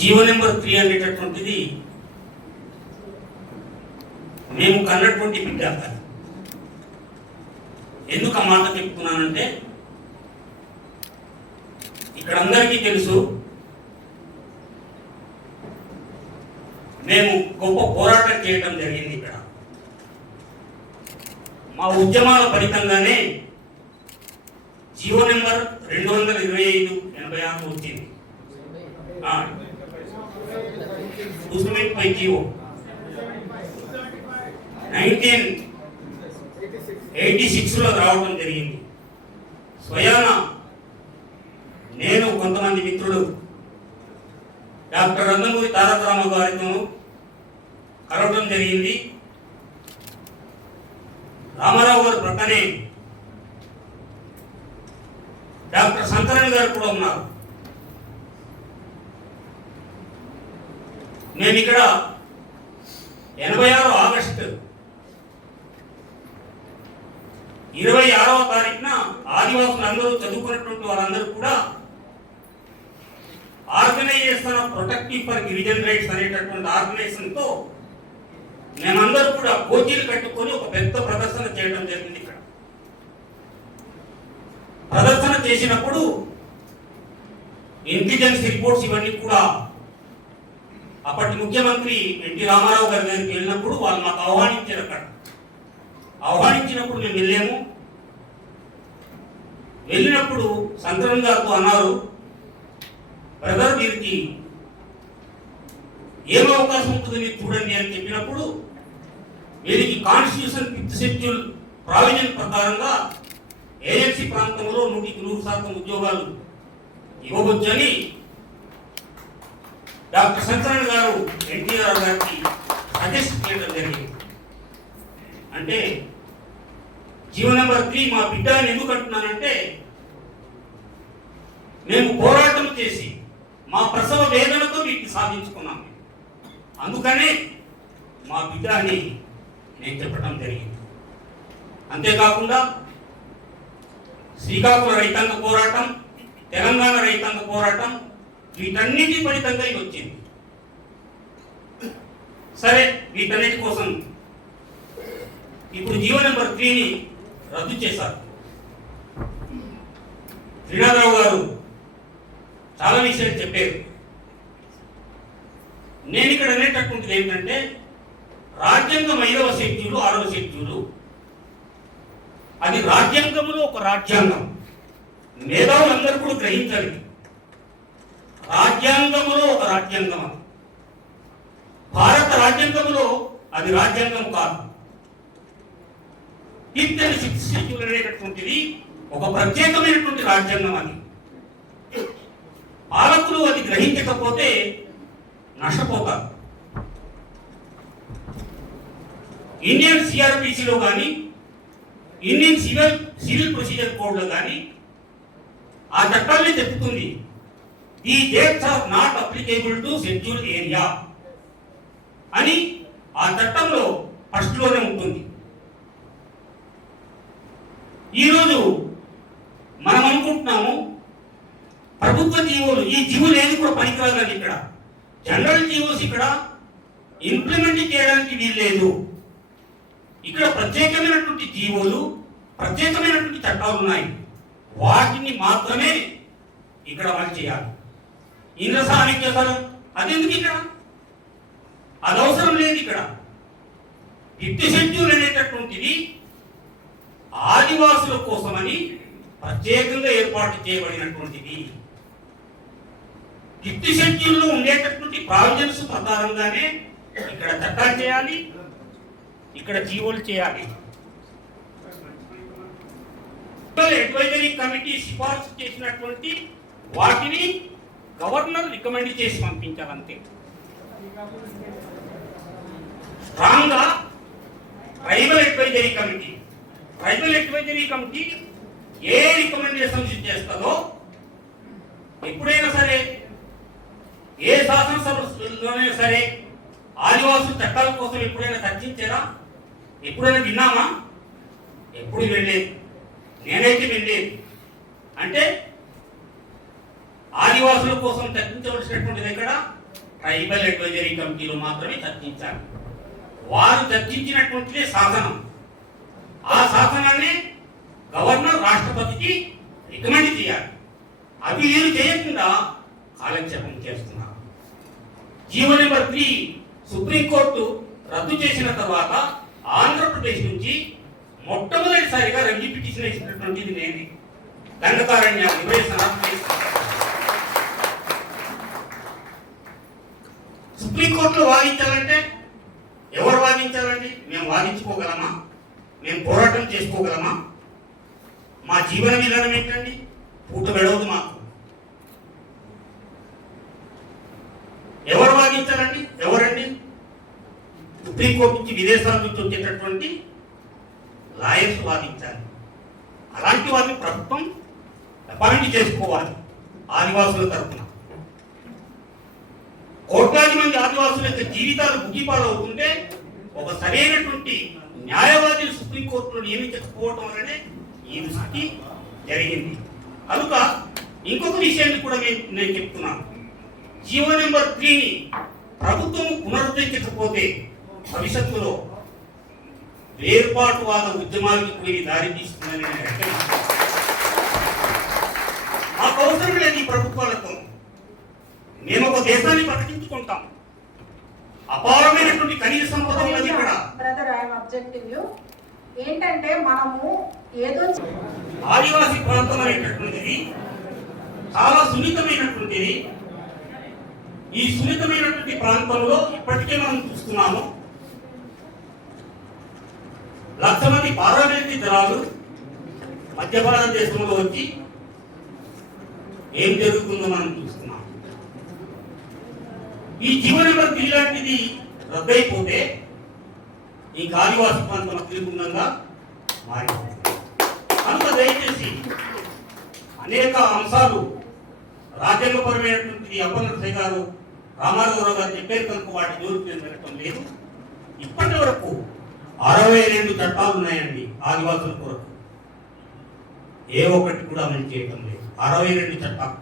GO number 3 అనేటటువంటిది మేము కన్నటువంటి బిడ్డ. ఎందుకు ఆ మాట చెప్తున్నానంటే ఇక్కడ అందరికీ తెలుసు, మేము గొప్ప పోరాటం చేయడం జరిగింది. ఇక్కడ మా ఉద్యమాల ఫలితంగానే జీవో నెంబర్ 225/86 వచ్చింది. జీవో 1986లో రావడం జరిగింది. స్వయాన నేను కొంతమంది మిత్రులు డాక్టర్ నందమూరి తారక రామ గారితో కలవడం జరిగింది. రామారావు గారు ప్రక్కనే డాక్టర్ శంకరన్ గారు కూడా ఉన్నారు. మేము ఇక్కడ 86 ఆగస్టు 26వ తారీఖున ఆదివాసులు అందరూ చదువుకున్నటువంటి వారందరూ కూడా organization of protective for Girijan rights అనేటటువంటి ఆర్గనైజేషన్తో మేమందరూ కూడా కోచీలు కట్టుకొని ఒక పెద్ద ప్రదర్శన చేయడం జరిగింది. ఇక్కడ ప్రదర్శన చేసినప్పుడు ఇంటెలిజెన్స్ రిపోర్ట్స్ ఇవన్నీ కూడా అప్పటి ముఖ్యమంత్రి ఎన్టీ రామారావు గారి దగ్గరికి వెళ్ళినప్పుడు వాళ్ళు మాకు ఆహ్వానించారు. అక్కడ ఆహ్వానించినప్పుడు మేము వెళ్ళాము. వెళ్ళినప్పుడు శంకరన్ గారితో అన్నారు, బ్రదర్ వీరికి ఏం అవకాశం ఉంటుంది మీరు చూడండి అని చెప్పినప్పుడు వీరికి కాన్స్టిట్యూషన్ 5th షెడ్యూల్ ప్రావిజన్ ప్రకారంగా ఏజెన్సీ ప్రాంతంలో 100% ఉద్యోగాలు ఇవ్వవచ్చని డాక్టర్ శంకరన్ గారు ఎన్టీఆర్ గారికి సజెస్ట్ చేయడం జరిగింది. అంటే జీవో నెంబర్ 3 మా బిడ్డ అని ఎందుకు అంటున్నానంటే మేము పోరాటం చేసి మా ప్రసవ వేదనతో వీటిని సాధించుకున్నాం. అందుకనే మా బిడ్డ అని నేను చెప్పడం జరిగింది. అంతేకాకుండా శ్రీకాకుళం రైతాంగ పోరాటం, తెలంగాణ రైతాంగ పోరాటం వీటన్నిటి ఫలితంగా ఇది వచ్చింది. సరే, వీటన్నిటి కోసం ఇప్పుడు జీవో నెంబర్ 3ని రద్దు చేశారు. శ్రీనాథరావు గారు చాలా విషయాలు చెప్పారు. నేను ఇక్కడ అనేటటువంటిది ఏంటంటే రాజ్యాంగం 5వ షెడ్యూలు 6వ షెడ్యూలు అది రాజ్యాంగంలో ఒక రాజ్యాంగం. మేధావులందరూ కూడా గ్రహించాలి, రాజ్యాంగంలో ఒక రాజ్యాంగం. భారత రాజ్యాంగంలో అది రాజ్యాంగం కాదు. 5th and 6th షెడ్యూల్ అనేటటువంటిది ఒక ప్రత్యేకమైనటువంటి రాజ్యాంగం. అది పాలకులు అది గ్రహించకపోతే నష్టపోతారు. ఇండియన్ సిఆర్పిసిలో కానీ ఇండియన్ సివిల్ ప్రొసీజర్ కోడ్లో కానీ ఆ చట్టాన్ని చెప్తుంది, the dates are not applicable to schedule area అని ఆ చట్టంలో ఫస్ట్లోనే ఉంటుంది. ఈరోజు మనం అనుకుంటున్నాము ప్రభుత్వ జీవోలు, ఈ జీవోలు ఏది కూడా పనికిరాదని. ఇక్కడ జనరల్ జీవోస్ ఇక్కడ ఇంప్లిమెంట్ చేయడానికి వీల్లేదు. ఇక్కడ ప్రత్యేకమైనటువంటి జీవోలు, ప్రత్యేకమైనటువంటి చట్టాలు ఉన్నాయి, వాటిని మాత్రమే ఇక్కడ అమలు చేయాలి. ఇంద్రసానిక్యతలు అదెందుకు ఇక్కడ, అది అవసరం లేదు. ఇక్కడ 5th షెడ్యూల్ అనేటటువంటిది ఆదివాసుల కోసమని ప్రత్యేకంగా ఏర్పాటు చేయబడినటువంటిది. 5th షెడ్యూల్లో ఉండేటటువంటి ప్రావిజన్స్ ప్రకారంగానే ఇక్కడ చట్టాలు చేయాలి, ఇక్కడ జీవోలు చేయాలి. అడ్వైజరీ కమిటీ సిఫార్సు చేసినటువంటి వాటిని గవర్నర్ రికమెండ్ చేసి పంపించాలంతే. స్ట్రాంగ్ గా ట్రైబల్ అడ్వైజరీ కమిటీ ఏ రికమెండేషన్స్ చేస్తుందో ఎప్పుడైనా సరే, ఏ శాసనసభలోనైనా సరే ఆదివాసుల చట్టాల కోసం ఎప్పుడైనా చర్చించారా? ఎప్పుడైనా విన్నామా? ఎప్పుడు వెళ్ళలేదు, నేనైతే వెళ్ళలేదు. అంటే ఆదివాసుల కోసం చర్చించవలసినటువంటిది ఎక్కడ ట్రైబల్ అడ్వైజరీ కమిటీలో మాత్రమే చర్చించాలి. వారు చర్చించినటువంటిదే శాసనం. ఆ శాసనాన్ని గవర్నర్ రాష్ట్రపతికి రికమెండ్ చేయాలి. అవి వీరు చేయకుండా కాలక్షేపం చేస్తున్నారు. జీవో నెంబర్ 3 సుప్రీంకోర్టు రద్దు చేసిన తర్వాత ఆంధ్రప్రదేశ్ నుంచి మొట్టమొదటిసారిగా రెవెన్యూ పిటిషన్ వేసినటువంటిది నేనే. దండకారణ్య నివేశన సుప్రీంకోర్టులో వాదించాలంటే ఎవరు వాదించాలండి? మేము వాదించుకోగలమా? మేము పోరాటం చేసుకోగలమా? మా జీవన విధానం ఏంటండి? పూట గడవదు మాకు. ఎవరు వాదించాలండి? ఎవరండి? సుప్రీంకోర్టు నుంచి విదేశాల నుంచి వచ్చేటటువంటి లాయర్స్ వాదించాలి. అలాంటి వారిని ప్రభుత్వం అపాయింట్ చేసుకోవాలి. ఆదివాసుల తరఫున కోట్లాది మంది ఆదివాసుల యొక్క జీవితాలు ముగిపాలవుతుంటే ఒక సరైనటువంటి న్యాయవాదిని సుప్రీంకోర్టులో నియమించకపోవడం వల్లనే ఈ దృష్టి జరిగింది. కనుక ఇంకొక విషయాన్ని కూడా నేను చెప్తున్నాను. జీవో నెంబర్ 3ని ప్రభుత్వం పునరుద్ధరించకపోతే భవిష్యత్తులో వేర్పాటువాద ఉద్యమాలకు పోయి దారి తీస్తుందని నేను హెచ్చరిస్తున్నాను. మాకు అవసరం లేదు ఈ ప్రభుత్వాలతో. మేము ఒక దేశాన్ని ప్రకటించుకుంటాం. అపారమైనటువంటి ఖనిజ సంపద ఉన్నది ఇక్కడ. Brother, I am objecting you. ఏంటంటే మనము ఏదో ఆదివాసీ ప్రాంతం అనేటటువంటిది చాలా సున్నితమైనటువంటిది. ఈ సున్నితమైనటువంటి ప్రాంతంలో ఇప్పటికే మనం చూస్తున్నాము, లక్ష మంది పారామిలిటరీ దళాలు మధ్య భారతదేశంలో వచ్చి ఏం జరుగుతుందో మనం చూస్తున్నాం. ఈ జీవో నెంబర్ 3 లాంటిది రద్దయిపోతే ఈ ఆదివాసీ ప్రాంతం అగ్నిగుండంగా మారిపోతుంది. కనుక దయచేసి అనేక అంశాలు రాజ్యాంగపరమైనటువంటి అప్పన్నరసయ్య గారు, రామారావు గారు చెప్పారు కనుక వాటి జోలికి వెళ్ళటం లేదు. ఇప్పటి వరకు 62 చట్టాలు ఉన్నాయండి ఆదివాసుల కొరకు. ఏ ఒక్కటి కూడా అమలు చేయటం లేదు. 62 చట్టాలు.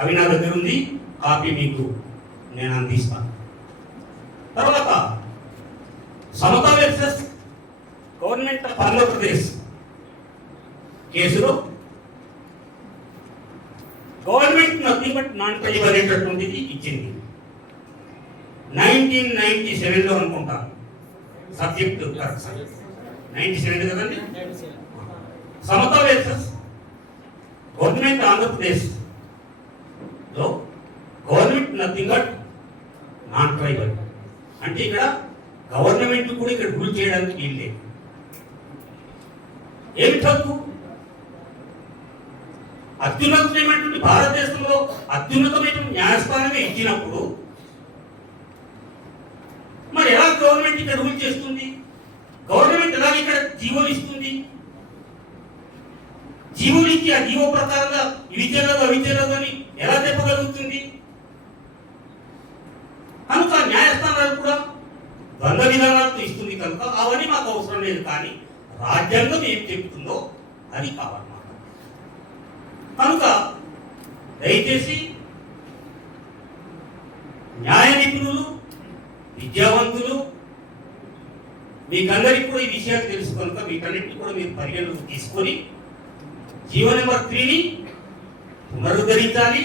అవి నా దగ్గర ఉంది, కాపీ మీకు నేను అందిస్తాను. తర్వాత సమతా వర్సెస్ గవర్నమెంట్ ఆఫ్ ఆంధ్రప్రదేశ్ కేసులో government nothing but non tribal అనేటటువంటిది ఇచ్చింది. 1997లో అనుకుంటా సబ్జెక్ట్ 97 కదండి. సమతా వర్సెస్ గవర్నమెంట్ ఆంధ్రప్రదేశ్ లో government nothing but non tribal అంటే ఇక్కడ గవర్నమెంట్ కూడా ఇక్కడ రూల్ చేయడానికి వీలు లేదు. ఏమి హక్కు? అత్యున్నతమైనటువంటి భారతదేశంలో అత్యున్నతమైన న్యాయస్థానమే ఇచ్చినప్పుడు మరి ఎలా గవర్నమెంట్ ఇక్కడ రూల్ చేస్తుంది? గవర్నమెంట్ ఎలా ఇక్కడ జీవోలు ఇస్తుంది? జీవోలు ఇచ్చి ఆ జీవో ప్రకారంగా ఇవి చేయలేదు అవి చేయలేదు అని ఎలా చెప్పగలుగుతుంది? కనుక న్యాయస్థానాలు కూడా ద్వంద్వ విధానాలతో ఇస్తుంది. కనుక అవన్నీ మాకు అవసరం లేదు. కానీ రాజ్యాంగం ఏం చెబుతుందో అది కావాలన్నమాట. కనుక దయచేసి న్యాయ నిపుణులు, విద్యావంతులు, మీకందరికీ కూడా ఈ విషయాలు తెలుసు కనుక వీటన్నిటిని కూడా మీరు పరిగణలోకి తీసుకొని జీవో నెంబర్ 3ని పునరుద్ధరించాలి,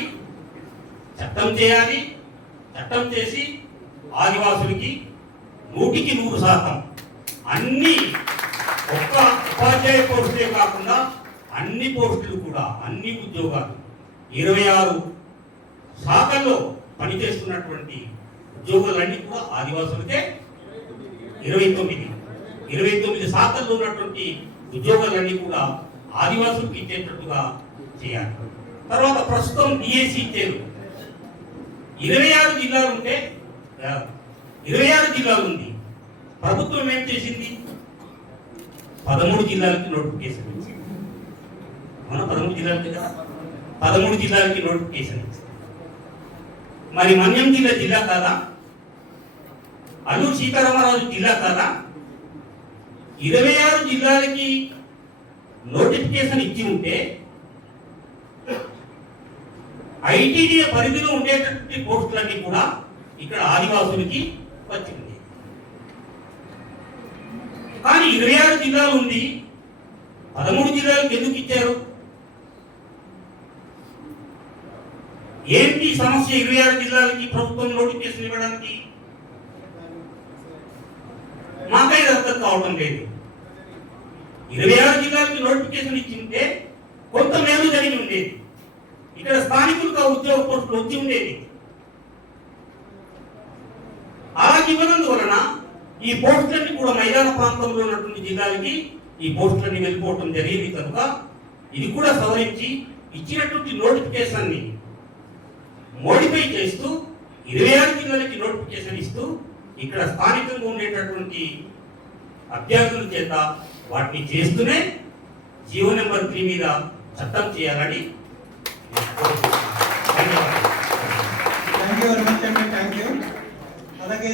చట్టం చేయాలి. చట్టం చేసి ఆదివాసులకి 100% అన్ని ఒక్క ఉపాధ్యాయ పోస్టులే కాకుండా అన్ని పోస్టులు కూడా అన్ని ఉద్యోగాలు 26 శాఖల్లో పనిచేస్తున్నటువంటి ఉద్యోగాలన్నీ కూడా ఆదివాసులకే 29 శాఖల్లో ఉన్నటువంటి ఉద్యోగాలన్నీ కూడా ఆదివాసులకు ఇచ్చేటట్టుగా చేయాలి. తర్వాత ప్రస్తుతం డిఎస్సి ఇచ్చారు. 26 జిల్లాలు ఉంటే 26 జిల్లాలు ఉంది. ప్రభుత్వం ఏం చేసింది? 13 జిల్లాలకి నోటిఫికేషన్ ఇచ్చింది. మన 13 జిల్లాలకి కదా, 13 జిల్లాలకి నోటిఫికేషన్ ఇచ్చింది. మరి మన్యం జిల్లా కాదా? అల్లూరు సీతారామరాజు జిల్లా కాదా? 26 జిల్లాలకి నోటిఫికేషన్ ఇచ్చి ఉంటే ఐటీడీఏ పరిధిలో ఉండేటటువంటి పోస్టులన్నీ కూడా ఇక్కడ ఆదివాసులకి వచ్చింది. కానీ 26 జిల్లాలు ఉంది, 13 జిల్లాలకు ఎందుకు ఇచ్చారు? ఏంటి సమస్య? 26 జిల్లాలకి ప్రభుత్వం నోటిఫికేషన్ ఇవ్వడానికి మాకైతే అర్థం కావడం లేదు. 26 జిల్లాలకి నోటిఫికేషన్ ఇచ్చింటే కొంత మేలు జరిగి ఉండేది, ఇక్కడ స్థానికులకు ఉద్యోగ పోస్టులు వచ్చి ఉండేది. అలా ఇవ్వనందువలన ఈ పోస్టులన్నీ కూడా మైదాన ప్రాంతంలో ఉన్నటువంటి జిల్లాలకి ఈ పోస్టులన్నీ వెళ్ళిపోవటం జరిగింది. కనుక ఇది కూడా సవరించి ఇచ్చినటువంటి నోటిఫికేషన్ని మోడిఫై చేస్తూ 26 జిల్లాలకి నోటిఫికేషన్ ఇస్తూ ఇక్కడ స్థానికంగా ఉండేటటువంటి అభ్యర్థుల చేత వాటిని చేస్తూనే జీవో నెంబర్ 3 మీద చట్టం చేయాలని ధన్యవాదాలు. థ్యాంక్ యూ వెరీ మచ్ అండి. Thank you. అలాగే